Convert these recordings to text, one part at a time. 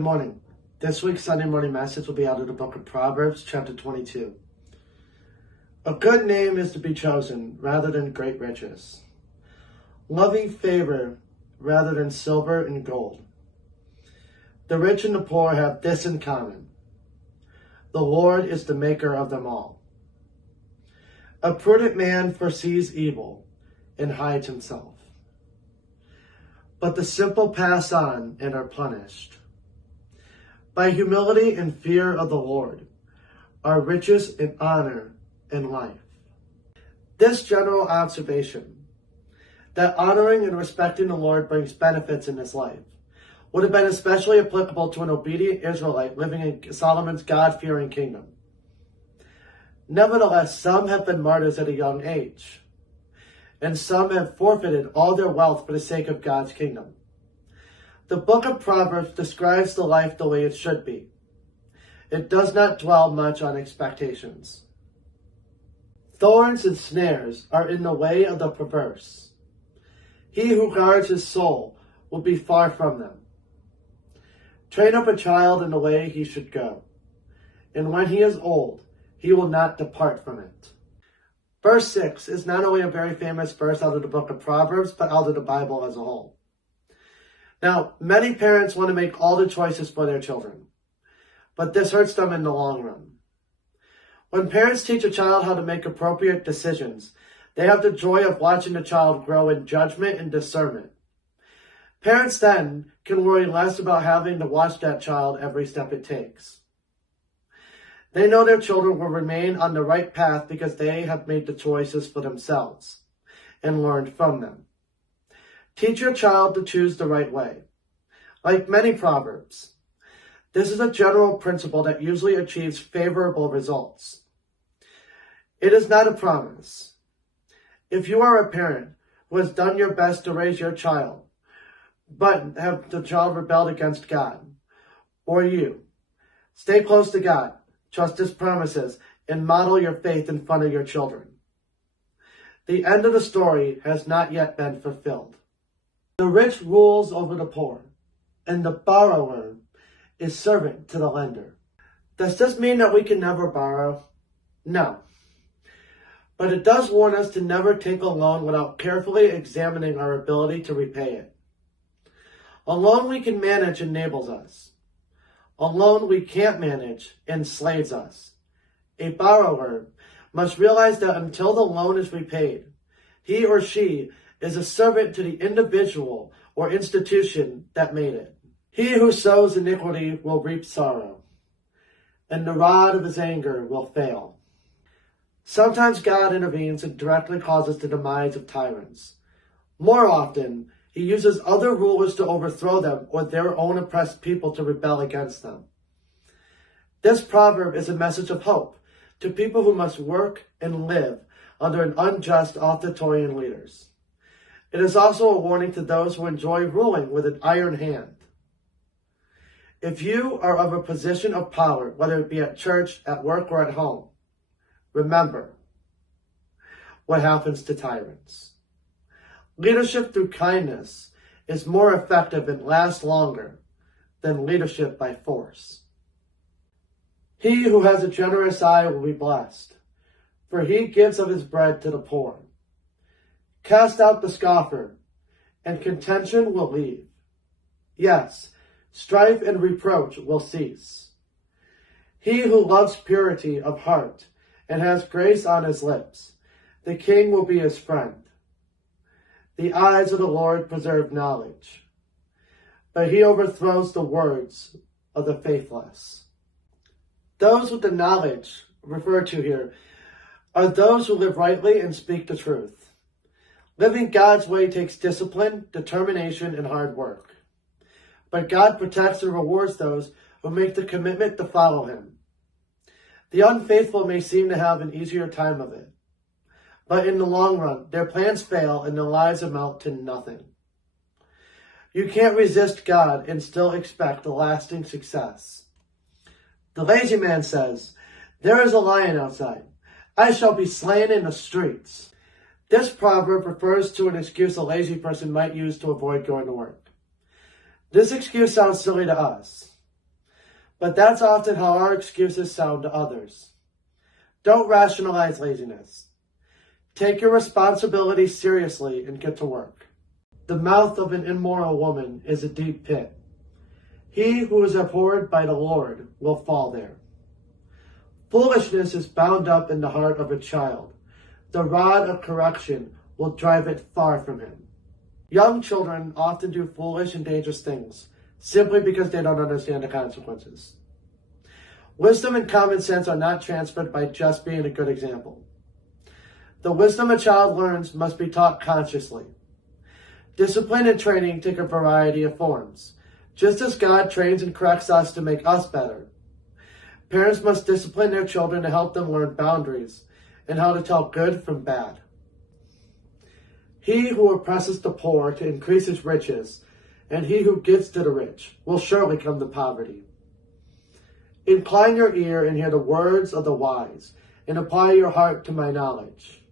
Good morning. This week's Sunday morning message will be out of the book of Proverbs, chapter 22. A good name is to be chosen rather than great riches, loving favor rather than silver and gold. The rich and the poor have this in common: the Lord is the maker of them all. A prudent man foresees evil and hides himself, but the simple pass on and are punished. By humility and fear of the Lord are riches and honor and life. This general observation, that honoring and respecting the Lord brings benefits in this life, would have been especially applicable to an obedient Israelite living in Solomon's God-fearing kingdom. Nevertheless, some have been martyrs at a young age, and some have forfeited all their wealth for the sake of God's kingdom. The book of Proverbs describes the life the way it should be. It does not dwell much on expectations. Thorns and snares are in the way of the perverse. He who guards his soul will be far from them. Train up a child in the way he should go, and when he is old, he will not depart from it. Verse 6 is not only a very famous verse out of the book of Proverbs, but out of the Bible as a whole. Now, many parents want to make all the choices for their children, but this hurts them in the long run. When parents teach a child how to make appropriate decisions, they have the joy of watching the child grow in judgment and discernment. Parents then can worry less about having to watch that child every step it takes. They know their children will remain on the right path because they have made the choices for themselves and learned from them. Teach your child to choose the right way. Like many proverbs, this is a general principle that usually achieves favorable results. It is not a promise. If you are a parent who has done your best to raise your child, but have the child rebelled against God, or you, stay close to God, trust His promises, and model your faith in front of your children. The end of the story has not yet been fulfilled. The rich rules over the poor, and the borrower is servant to the lender. Does this mean that we can never borrow? No. But it does warn us to never take a loan without carefully examining our ability to repay it. A loan we can manage enables us. A loan we can't manage enslaves us. A borrower must realize that until the loan is repaid, he or she is a servant to the individual or institution that made it. He who sows iniquity will reap sorrow, and the rod of his anger will fail. Sometimes God intervenes and directly causes the demise of tyrants. More often, He uses other rulers to overthrow them or their own oppressed people to rebel against them. This proverb is a message of hope to people who must work and live under an unjust authoritarian leaders. It is also a warning to those who enjoy ruling with an iron hand. If you are of a position of power, whether it be at church, at work, or at home, remember what happens to tyrants. Leadership through kindness is more effective and lasts longer than leadership by force. He who has a generous eye will be blessed, for he gives of his bread to the poor. Cast out the scoffer, and contention will leave. Yes, strife and reproach will cease. He who loves purity of heart and has grace on his lips, the king will be his friend. The eyes of the Lord preserve knowledge, but He overthrows the words of the faithless. Those with the knowledge referred to here are those who live rightly and speak the truth. Living God's way takes discipline, determination, and hard work. But God protects and rewards those who make the commitment to follow Him. The unfaithful may seem to have an easier time of it, but in the long run, their plans fail and their lives amount to nothing. You can't resist God and still expect a lasting success. The lazy man says, "There is a lion outside. I shall be slain in the streets." This proverb refers to an excuse a lazy person might use to avoid going to work. This excuse sounds silly to us, But that's often how our excuses sound to others. Don't rationalize laziness. Take your responsibility seriously and get to work. The mouth of an immoral woman is a deep pit. He who is abhorred by the Lord will fall there. Foolishness is bound up in the heart of a child. The rod of correction will drive it far from him. Young children often do foolish and dangerous things simply because they don't understand the consequences. Wisdom and common sense are not transferred by just being a good example. The wisdom a child learns must be taught consciously. Discipline and training take a variety of forms. Just as God trains and corrects us to make us better, parents must discipline their children to help them learn boundaries and how to tell good from bad. He who oppresses the poor to increase his riches, and he who gives to the rich, will surely come to poverty. Incline your ear and hear the words of the wise, and apply your heart to my knowledge.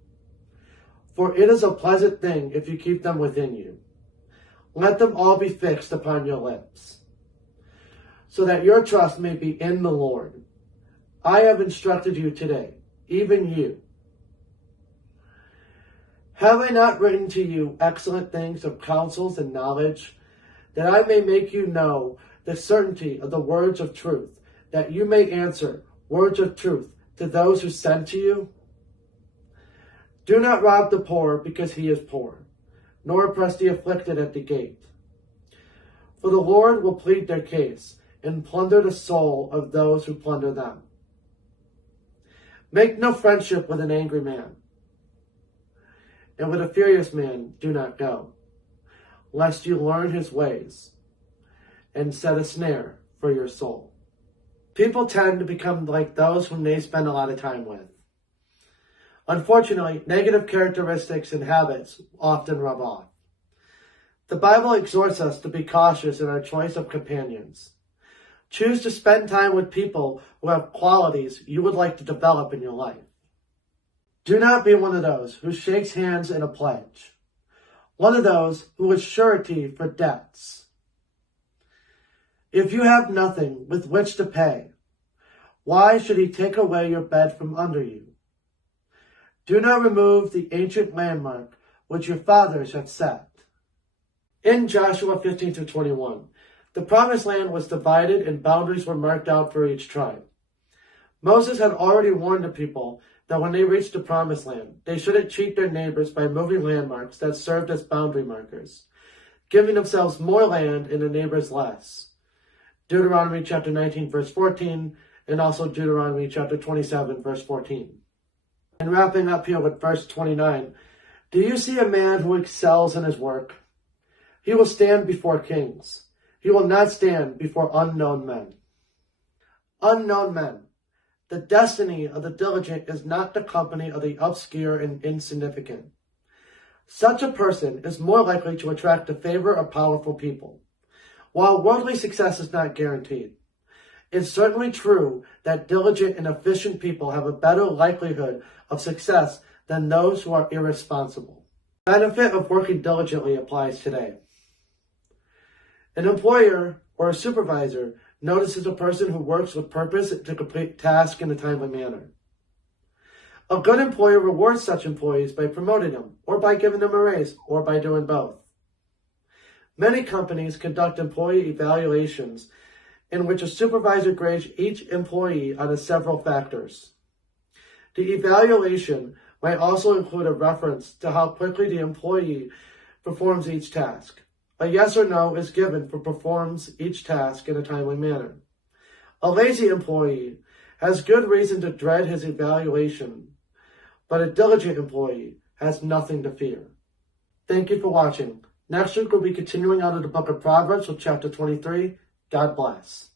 For it is a pleasant thing if you keep them within you. Let them all be fixed upon your lips, so that your trust may be in the Lord. I have instructed you today, even you. Have I not written to you excellent things of counsels and knowledge, that I may make you know the certainty of the words of truth, that you may answer words of truth to those who send to you? Do not rob the poor because he is poor, nor oppress the afflicted at the gate. For the Lord will plead their case and plunder the soul of those who plunder them. Make no friendship with an angry man, and with a furious man do not go, lest you learn his ways and set a snare for your soul. People tend to become like those whom they spend a lot of time with. Unfortunately, negative characteristics and habits often rub off. The Bible exhorts us to be cautious in our choice of companions. Choose to spend time with people who have qualities you would like to develop in your life. Do not be one of those who shakes hands in a pledge, one of those who is surety for debts. If you have nothing with which to pay, why should he take away your bed from under you? Do not remove the ancient landmark which your fathers have set. In Joshua 15-21, the promised land was divided and boundaries were marked out for each tribe. Moses had already warned the people that when they reached the promised land, they shouldn't cheat their neighbors by moving landmarks that served as boundary markers, giving themselves more land and the neighbors less. Deuteronomy chapter 19, verse 14, and also Deuteronomy chapter 27, verse 14. And wrapping up here with verse 29, do you see a man who excels in his work? He will stand before kings. He will not stand before unknown men. Unknown men. The destiny of the diligent is not the company of the obscure and insignificant. Such a person is more likely to attract the favor of powerful people. While worldly success is not guaranteed, it's certainly true that diligent and efficient people have a better likelihood of success than those who are irresponsible. The benefit of working diligently applies today. An employer or a supervisor notices a person who works with purpose to complete tasks in a timely manner. A good employer rewards such employees by promoting them, or by giving them a raise, or by doing both. Many companies conduct employee evaluations in which a supervisor grades each employee on several factors. The evaluation might also include a reference to how quickly the employee performs each task. A yes or no is given for performs each task in a timely manner. A lazy employee has good reason to dread his evaluation, but a diligent employee has nothing to fear. Thank you for watching. Next week we'll be continuing out of the book of Proverbs with chapter 23. God bless.